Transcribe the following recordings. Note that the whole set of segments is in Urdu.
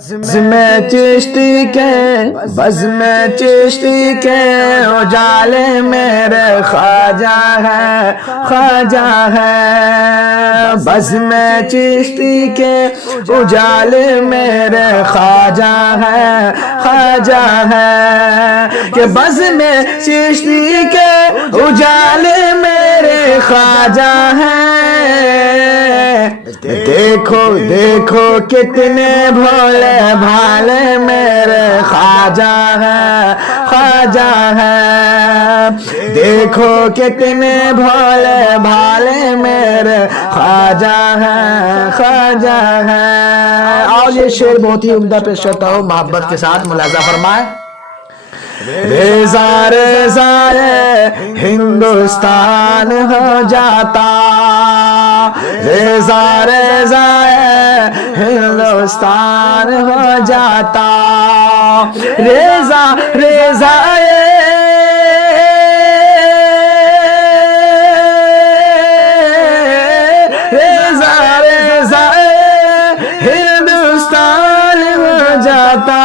بزم چشتی کے اجالے میرے خواجہ ہے بزم چشتی کے اجالے میرے خواجہ ہے کہ بزم چشتی کے اجالے میرے خواجہ ہے دیکھو دیکھو کتنے بھولے بھالے میرے خواجہ ہے دیکھو کتنے بھولے بھالے میرے خواجہ ہے اور یہ شعر بہت ہی عمدہ پیش کرتا ہوں محبت کے ساتھ ملاحظہ فرمائیں ریزہ ریزہ ہندوستان ہو جاتا ریزہ ریزہ ہندوستان ہو جاتا ریزہ ریزہ ریزہ ریزہ ہندوستان ہو جاتا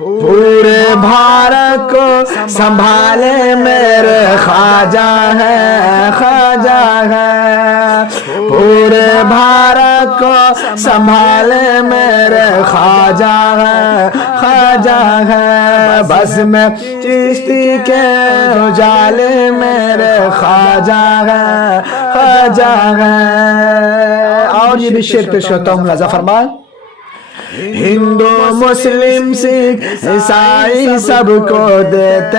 پورے بھارت کو سنبھالے میرے خواجہ ہے پورے بھارت کو سنبھالے میرے خواجہ ہے بزم چشتی کے اجالے میرے خواجہ ہے اور یہ بھی شعر پیش کرتا ہوں ملاحظہ فرمائیں ہندو مسلم سکھ عیسائی سب کو دیتے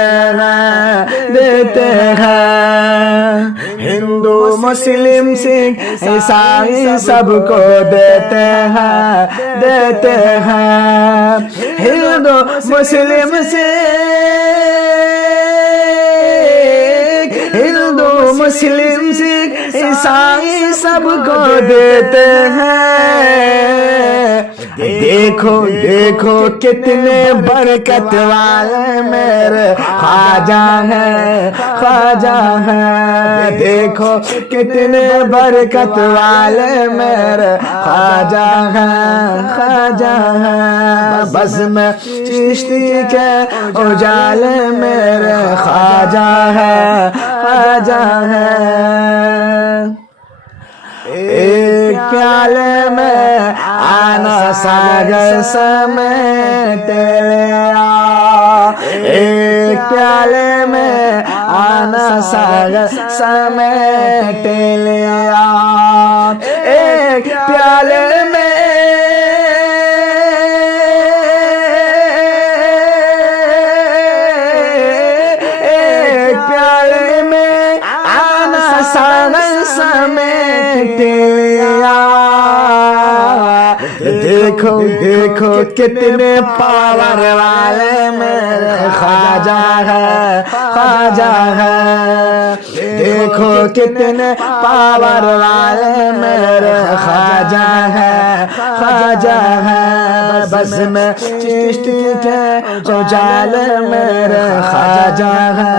ہیں ہندو مسلم سکھ عیسائی سب کو دیتے ہیں ہندو مسلم سکھ عیسائی سب کو دیتے ہیں دیکھو دیکھو کتنے برکت والے میرے خواجہ ہے دیکھو کتنے برکت والے میرے خواجہ ہے بزم چشتی کے اجالے میرے خواجہ ہے ایک پیالے میں آنا ساگر سمیٹ لیا ایک پیالے میں آنا ساگر سمیٹ لیا ایک پیالے میں ساگر سمیٹ لیا دیکھو دیکھو کتنے پاور والے میرے خواجہ ہے دیکھو کتنے پاور والے میرے خواجہ ہے بزم چشتی کے اجالے میرے خواجہ ہے